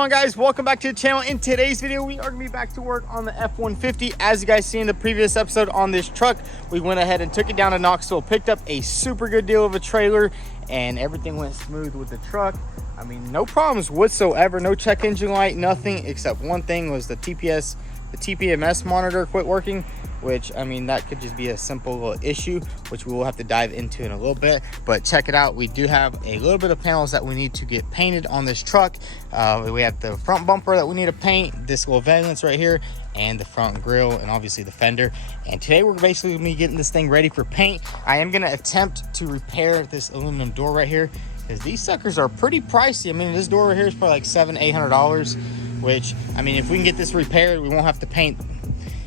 going on, guys? Welcome back to the channel. In today's video, we are gonna be back to work on the F150. As you guys see in the previous episode on this truck, we went ahead and took it down to Knoxville, picked up a super good deal of a trailer, and everything went smooth with the truck. I mean, no problems whatsoever, no check engine light, nothing, except one thing was the TPMS monitor quit working, which, I mean, that could just be a simple little issue, which we will have to dive into in a little bit. But check it out, we do have a little bit of panels that we need to get painted on this truck. We have the front bumper that we need to paint, this little valance right here, and the front grille, and obviously the fender. And today we're basically gonna be getting this thing ready for paint. I am gonna attempt to repair this aluminum door right here, because these suckers are pretty pricey. I mean, this door right here is probably like $700-800, which, I mean, if we can get this repaired, we won't have to paint.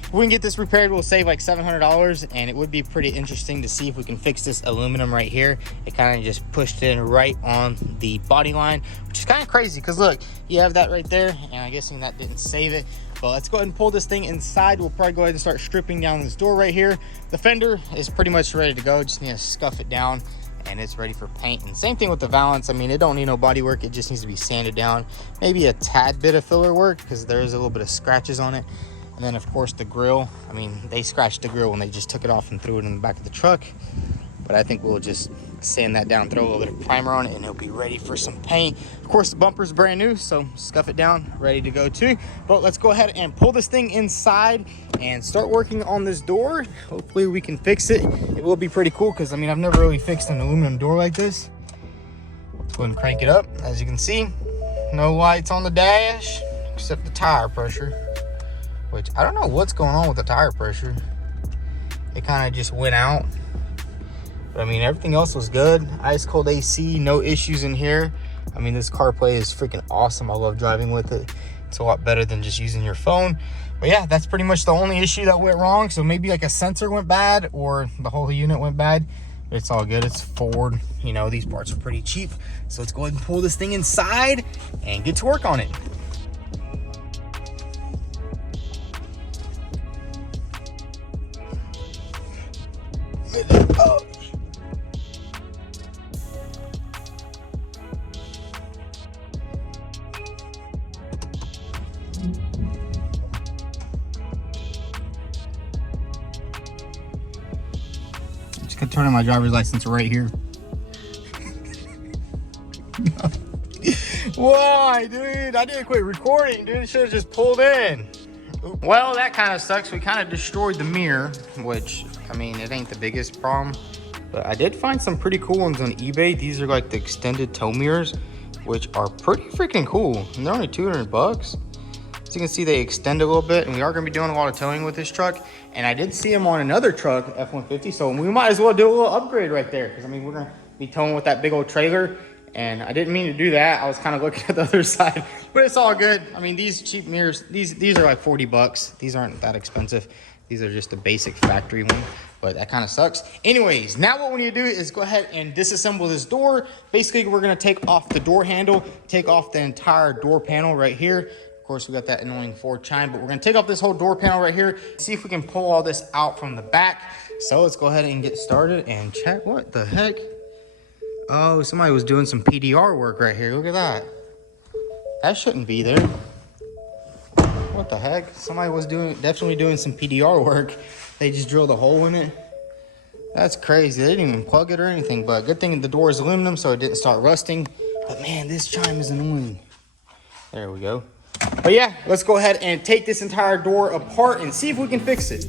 If we can get this repaired, we'll save like $700, and it would be pretty interesting to see if we can fix this aluminum right here. It kind of just pushed in right on the body line, which is kind of crazy because look, you have that right there, and I'm guessing that didn't save it. But let's go ahead and pull this thing inside. We'll probably go ahead and start stripping down this door right here. The fender is pretty much ready to go. Just need to scuff it down, and it's ready for paint. And same thing with the valance. I mean, it don't need no body work, it just needs to be sanded down, maybe a tad bit of filler work because there is a little bit of scratches on it. And then of course the grill, I mean, they scratched the grill when they just took it off and threw it in the back of the truck, but I think we'll just sand that down, throw a little bit of primer on it, and it'll be ready for some paint. Of course, the bumper's brand new, so scuff it down, ready to go too. But let's go ahead and pull this thing inside and start working on this door. Hopefully we can fix it. It will be pretty cool because, I mean, I've never really fixed an aluminum door like this. Let's go ahead and crank it up. As you can see, no lights on the dash except the tire pressure, which I don't know what's going on with the tire pressure. It kind of just went out. But I mean, everything else was good. Ice cold AC, no issues in here. I mean, this CarPlay is freaking awesome. I love driving with it. It's a lot better than just using your phone. But yeah, that's pretty much the only issue that went wrong. So maybe like a sensor went bad or the whole unit went bad. It's all good, it's Ford. You know, these parts are pretty cheap. So let's go ahead and pull this thing inside and get to work on it. Just gonna turn on my driver's license right here. Why, dude? I didn't quit recording, dude. It should have just pulled in. Well, that kind of sucks. We kind of destroyed the mirror, which, I mean, it ain't the biggest problem. But I did find some pretty cool ones on eBay. These are like the extended tow mirrors, which are pretty freaking cool. And they're only 200 bucks. As you can see, they extend a little bit, and we are gonna be doing a lot of towing with this truck. And I did see them on another truck, F150, so we might as well do a little upgrade right there. Because I mean, we're gonna be towing with that big old trailer. And I didn't mean to do that. I was kind of looking at the other side, but it's all good. I mean, these cheap mirrors, these are like 40 bucks. These aren't that expensive. These are just a basic factory one, but that kind of sucks. Anyways, now what we need to do is go ahead and disassemble this door. Basically, we're gonna take off the door handle, take off the entire door panel right here. Of course, we got that annoying Ford chime, but we're gonna take off this whole door panel right here, see if we can pull all this out from the back. So let's go ahead and get started and check. What the heck? Oh, somebody was doing some PDR work right here. Look at that. That shouldn't be there. What the heck? Somebody was definitely doing some PDR work. They just drilled a hole in it. That's crazy. They didn't even plug it or anything, but good thing the door is aluminum so it didn't start rusting. But man, this chime is annoying. There we go. But yeah, let's go ahead and take this entire door apart and see if we can fix it.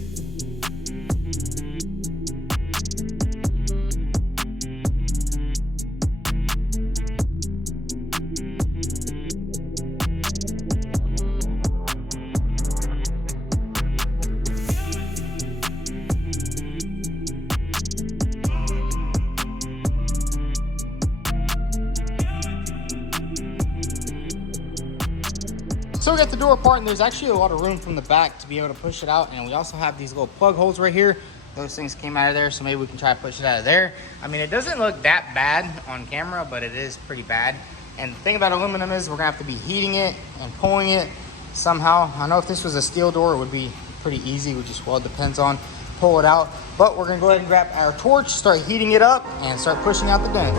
So we got the door apart, and there's actually a lot of room from the back to be able to push it out. And we also have these little plug holes right here. Those things came out of there, so maybe we can try to push it out of there. I mean, it doesn't look that bad on camera, but it is pretty bad. And the thing about aluminum is we're gonna have to be heating it and pulling it somehow. I know if this was a steel door, it would be pretty easy. It just, well, it depends on, pull it out. But we're gonna go ahead and grab our torch, start heating it up, and start pushing out the dent.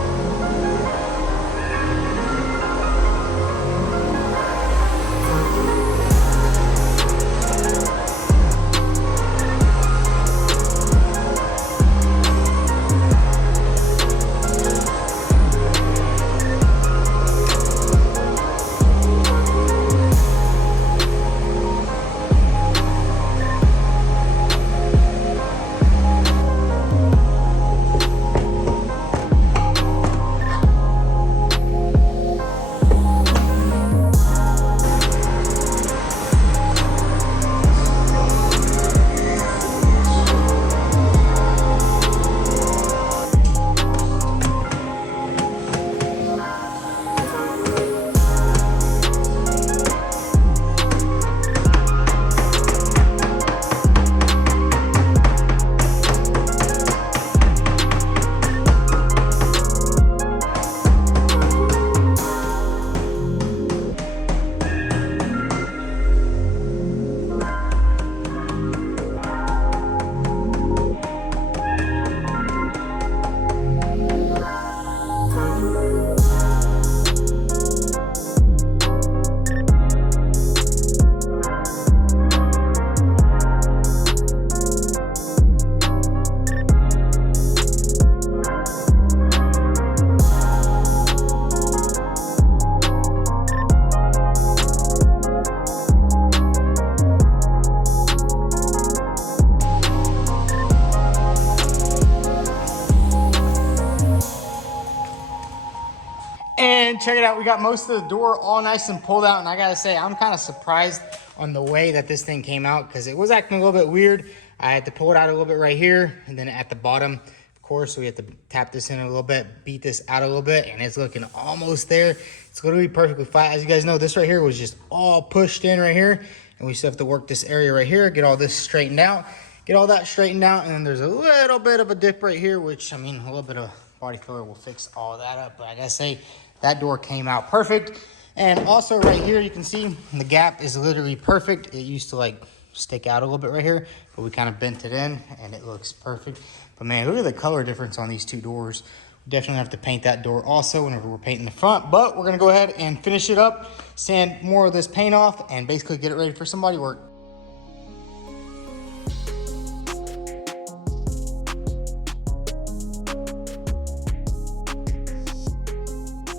check it out. We got most of the door all nice and pulled out, and I gotta say, I'm kind of surprised on the way that this thing came out because it was acting a little bit weird. I had to pull it out a little bit right here, and then at the bottom, of course, we have to tap this in a little bit, beat this out a little bit, and it's looking almost there. It's literally perfectly flat. As you guys know, this right here was just all pushed in right here, and we still have to work this area right here, get all this straightened out, get all that straightened out, and then there's a little bit of a dip right here, which, I mean, a little bit of body filler will fix all that up, but I gotta say, that door came out perfect. And also right here, you can see the gap is literally perfect. It used to like stick out a little bit right here, but we kind of bent it in and it looks perfect. But man, look at the color difference on these two doors. We definitely have to paint that door also whenever we're painting the front, but we're gonna go ahead and finish it up, sand more of this paint off, and basically get it ready for some body work.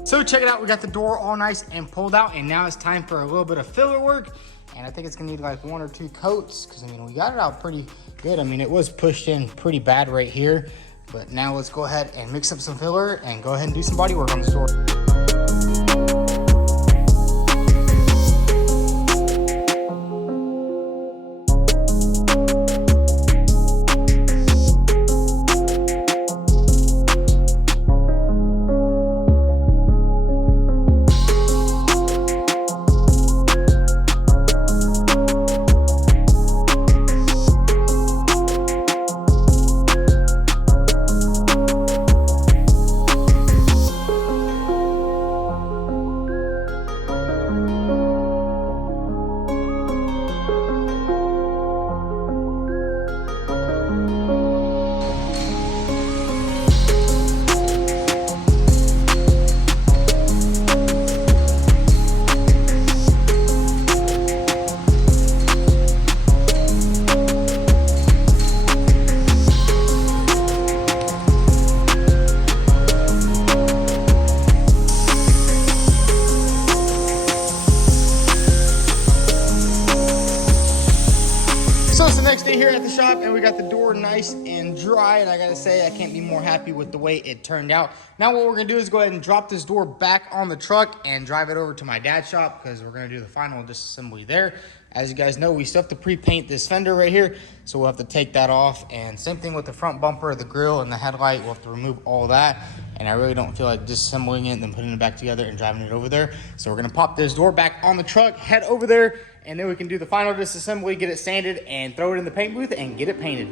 So check it out, we got the door all nice and pulled out, and now it's time for a little bit of filler work. And I think it's gonna need like 1 or 2 coats, because I mean, we got it out pretty good. I mean, it was pushed in pretty bad right here, but now let's go ahead and mix up some filler and go ahead and do some body work on this door. So it's the next day here at the shop, and we got the door nice and dry, and I gotta say, I can't be more happy with the way it turned out. Now what we're gonna do is go ahead and drop this door back on the truck and drive it over to my dad's shop, because we're gonna do the final disassembly there. As you guys know, we still have to pre-paint this fender right here, so we'll have to take that off, and same thing with the front bumper, the grill, and the headlight. We'll have to remove all that, and I really don't feel like disassembling it and then putting it back together and driving it over there. So we're gonna pop this door back on the truck, head over there, and then we can do the final disassembly, get it sanded, and throw it in the paint booth and get it painted.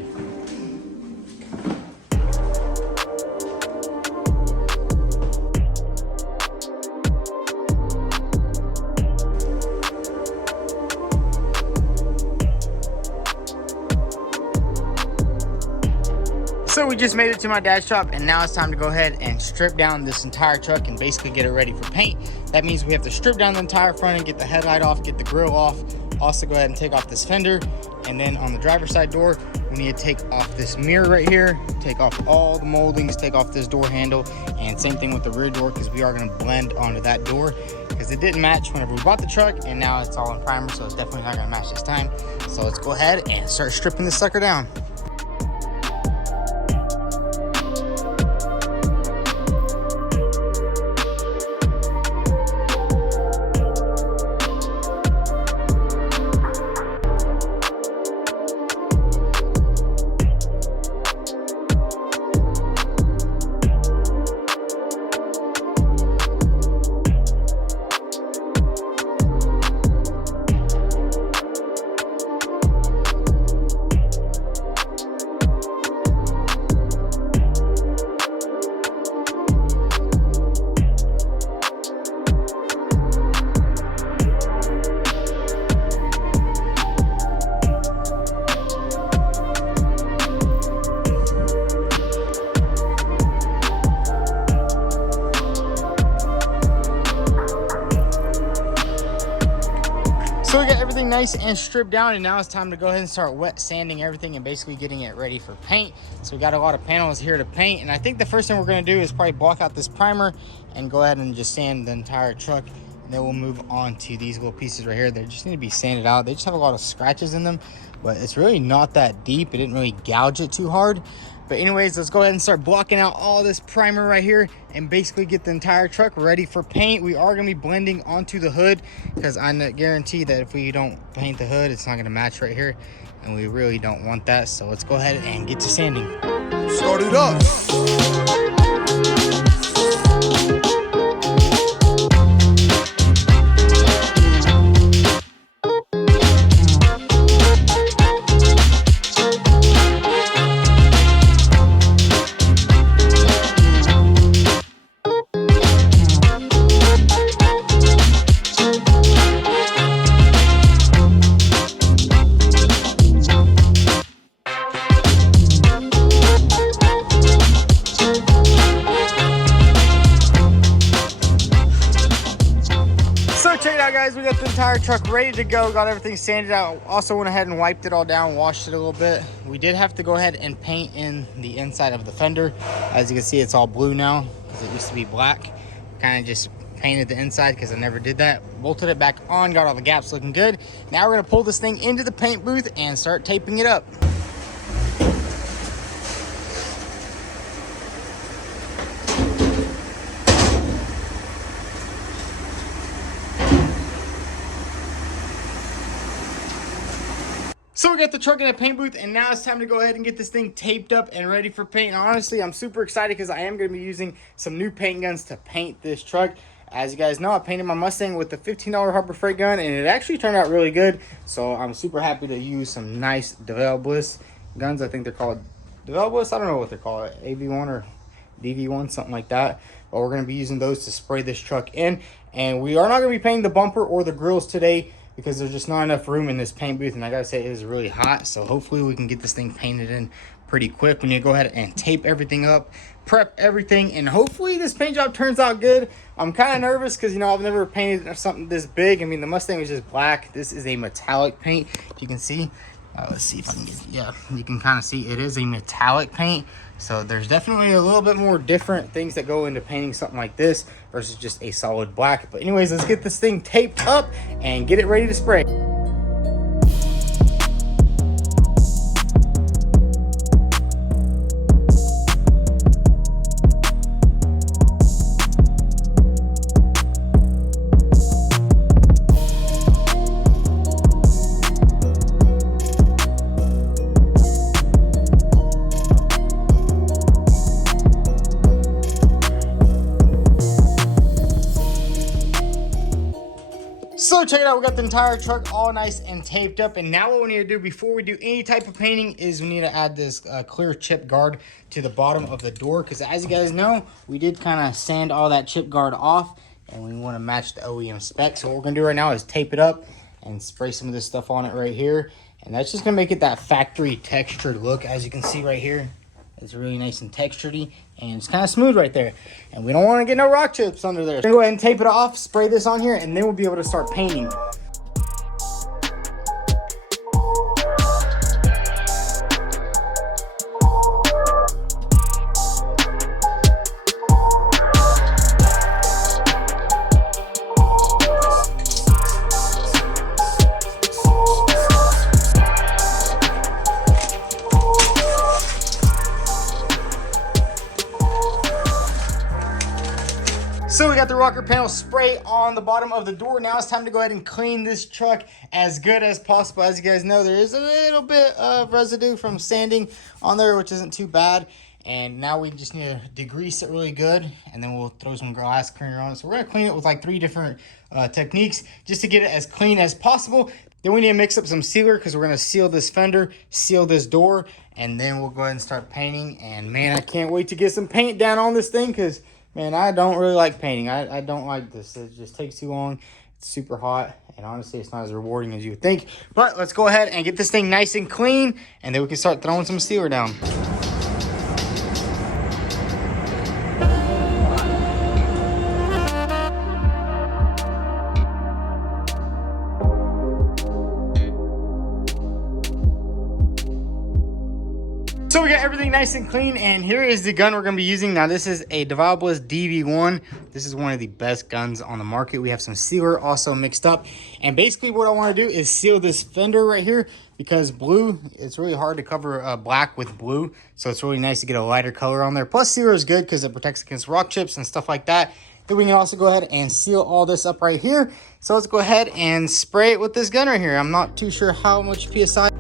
So we just made it to my dad's shop, and now it's time to go ahead and strip down this entire truck and basically get it ready for paint. That means we have to strip down the entire front end, get the headlight off, get the grill off, also go ahead and take off this fender, and then on the driver's side door, we need to take off this mirror right here, take off all the moldings, take off this door handle, and same thing with the rear door, because we are going to blend onto that door, because it didn't match whenever we bought the truck, and now it's all in primer, so it's definitely not going to match this time. So let's go ahead and start stripping this sucker down. So we got everything nice and stripped down, and now it's time to go ahead and start wet sanding everything and basically getting it ready for paint. So we got a lot of panels here to paint, and I think the first thing we're going to do is probably block out this primer and go ahead and just sand the entire truck, and then we'll move on to these little pieces right here. They just need to be sanded out. They just have a lot of scratches in them, but it's really not that deep. It didn't really gouge it too hard. But anyways, let's go ahead and start blocking out all this primer right here and basically get the entire truck ready for paint. We are going to be blending onto the hood because I guarantee that if we don't paint the hood, it's not going to match right here, and we really don't want that. So let's go ahead and get to sanding. Start it up. Check it out, guys. We got the entire truck ready to go. Got everything sanded out. Also went ahead and wiped it all down, washed it a little bit. We did have to go ahead and paint in the inside of the fender. As you can see, it's all blue now because it used to be black. Kind of just painted the inside because I never did that. Bolted it back on, got all the gaps looking good. Now we're gonna pull this thing into the paint booth and start taping it up. So we got the truck in the paint booth, and now it's time to go ahead and get this thing taped up and ready for paint. And honestly, I'm super excited because I am going to be using some new paint guns to paint this truck. As you guys know, I painted my Mustang with the $15 Harbor Freight gun, and it actually turned out really good. So I'm super happy to use some nice Devel Bliss guns. I think they're called Devel Bliss. I don't know what they're called, AV1 or DV1, something like that. But we're going to be using those to spray this truck in. And we are not going to be painting the bumper or the grills today, because there's just not enough room in this paint booth, and I gotta say it is really hot. So hopefully we can get this thing painted in pretty quick. We need to go ahead and tape everything up, prep everything, and hopefully this paint job turns out good. I'm kind of nervous because, you know, I've never painted something this big. I mean, the Mustang was just black. This is a metallic paint, if you can see. Let's see if I can get, yeah, you can kind of see it is a metallic paint. So there's definitely a little bit more different things that go into painting something like this versus just a solid black. But anyways, let's get this thing taped up and get it ready to spray. So check it out, we got the entire truck all nice and taped up, and now what we need to do before we do any type of painting is we need to add this clear chip guard to the bottom of the door, because as you guys know, we did kind of sand all that chip guard off, and we want to match the OEM spec. So what we're going to do right now is tape it up and spray some of this stuff on it right here, and that's just going to make it that factory textured look. As you can see right here, it's really nice and textured-y, and it's kind of smooth right there. And we don't want to get no rock chips under there. So go ahead and tape it off, spray this on here, and then we'll be able to start painting. So we got the rocker panel spray on the bottom of the door. Now it's time to go ahead and clean this truck as good as possible. As you guys know, there is a little bit of residue from sanding on there, which isn't too bad. And now we just need to degrease it really good, and then we'll throw some glass cleaner on it. So we're gonna clean it with like 3 different techniques just to get it as clean as possible. Then we need to mix up some sealer because we're gonna seal this fender, seal this door, and then we'll go ahead and start painting. And man, I can't wait to get some paint down on this thing because, man, I don't really like painting. I don't like this. It just takes too long. It's super hot, and honestly, it's not as rewarding as you would think. But let's go ahead and get this thing nice and clean, and then we can start throwing some sealer down. So we got everything nice and clean, and here is the gun we're going to be using. Now this is a Deviables DV1. This is one of the best guns on the market. We have some sealer also mixed up, and basically what I want to do is seal this fender right here, because blue, it's really hard to cover black with blue, so it's really nice to get a lighter color on there. Plus sealer is good because it protects against rock chips and stuff like that. Then we can also go ahead and seal all this up right here. So let's go ahead and spray it with this gun right here. I'm not too sure how much PSI.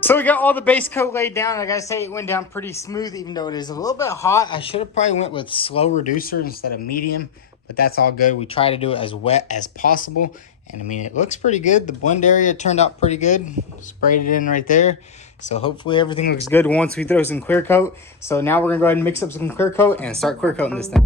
So we got all the base coat laid down. I gotta say it went down pretty smooth, even though it is a little bit hot. I should have probably went with slow reducer instead of medium, but that's all good. We try to do it as wet as possible, and I mean, it looks pretty good. The blend area turned out pretty good. Sprayed it in right there. So hopefully everything looks good once we throw some clear coat. So now we're gonna go ahead and mix up some clear coat and start clear coating this thing.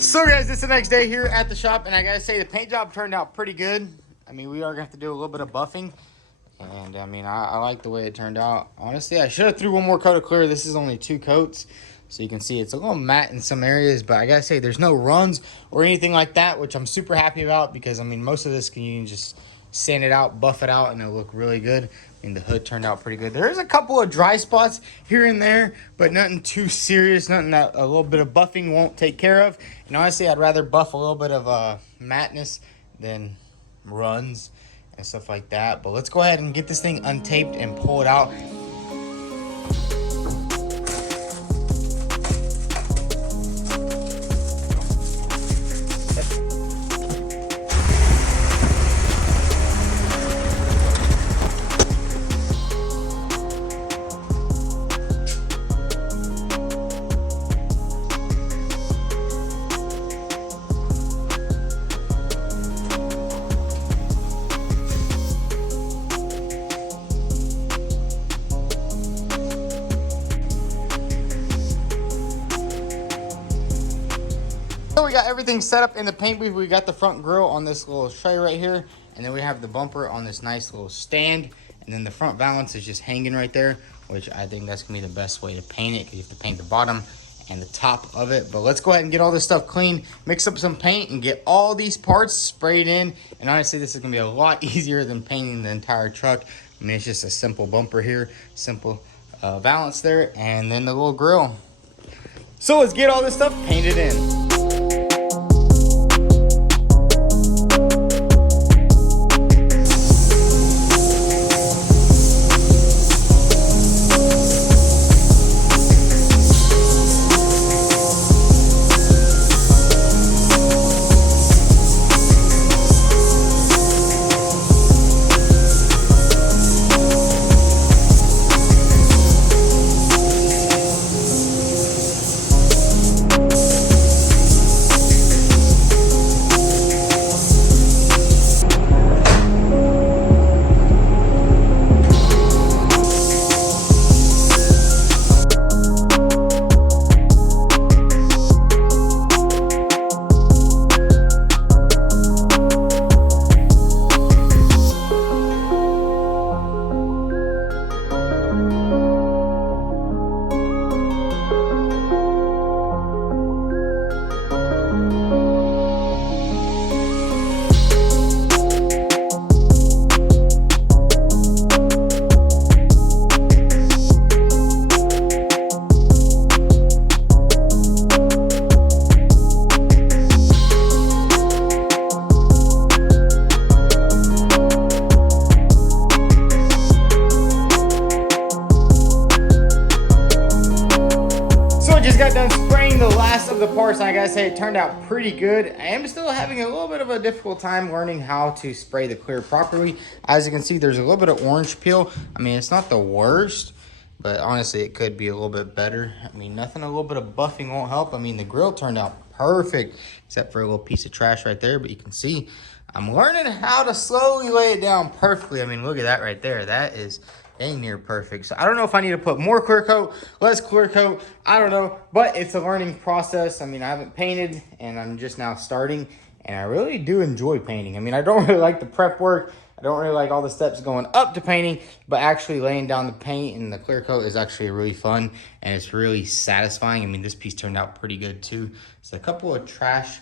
So guys, it's the next day here at the shop, and I gotta say the paint job turned out pretty good. I mean, we are gonna have to do a little bit of buffing, and I mean, I like the way it turned out. Honestly, I should have threw one more coat of clear. This is only 2 coats, so you can see it's a little matte in some areas, but I gotta say there's no runs or anything like that, which I'm super happy about, because I mean, most of this you can just sand it out, buff it out, and it'll look really good. I mean, the hood turned out pretty good. There's a couple of dry spots here and there, but nothing too serious, nothing that a little bit of buffing won't take care of. And honestly, I'd rather buff a little bit of matteness than runs and stuff like that. But let's go ahead and get this thing untaped and pull it out. So we got everything set up in the paint booth. We got the front grille on this little tray right here, and then we have the bumper on this nice little stand, and then the front valance is just hanging right there, which I think that's gonna be the best way to paint it, because you have to paint the bottom and the top of it. But let's go ahead and get all this stuff clean, mix up some paint, and get all these parts sprayed in. And honestly, this is gonna be a lot easier than painting the entire truck. I mean, it's just a simple bumper here, simple valance there, and then the little grille. So let's get all this stuff painted in. of the parts, and I gotta say it turned out pretty good. I am still having a little bit of a difficult time learning how to spray the clear properly. As you can see, there's a little bit of orange peel. I mean, it's not the worst, but honestly, it could be a little bit better. I mean, nothing, a little bit of buffing won't help. I mean, the grill turned out perfect, except for a little piece of trash right there, but you can see I'm learning how to slowly lay it down perfectly. I mean, look at that right there. That is dang near perfect. So I don't know if I need to put more clear coat, less clear coat, I don't know, but it's a learning process. I mean, I haven't painted and I'm just now starting, and I really do enjoy painting. I mean, I don't really like the prep work. I don't really like all the steps going up to painting, but actually laying down the paint and the clear coat is actually really fun, and it's really satisfying. I mean, this piece turned out pretty good too. It's a couple of trash.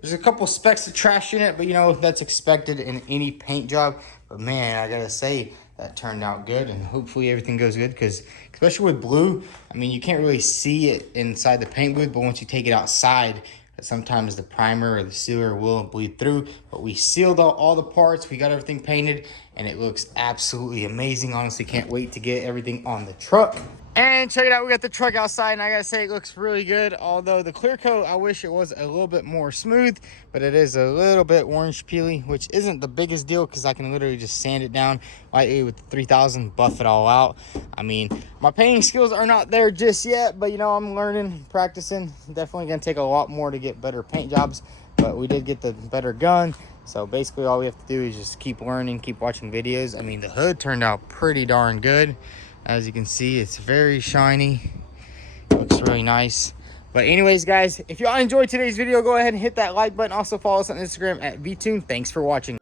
There's a couple specks of trash in it, but you know, that's expected in any paint job. But man, I gotta say, that turned out good, and hopefully everything goes good, because especially with blue, I mean, you can't really see it inside the paint booth, but once you take it outside, sometimes the primer or the sealer will bleed through. But we sealed all the parts, we got everything painted, and it looks absolutely amazing. Honestly, can't wait to get everything on the truck. And check it out, we got the truck outside, and I gotta say it looks really good. Although the clear coat, I wish it was a little bit more smooth, but it is a little bit orange peely, which isn't the biggest deal because I can literally just sand it down lightly with the 3000, buff it all out. I mean, my painting skills are not there just yet, but you know, I'm learning, practicing. Definitely gonna take a lot more to get better paint jobs, but we did get the better gun. So basically all we have to do is just keep learning, keep watching videos. I mean, the hood turned out pretty darn good. As you can see, it's very shiny. Looks really nice. But anyways, guys, if y'all enjoyed today's video, go ahead and hit that like button. Also follow us on Instagram at vTuned. Thanks for watching.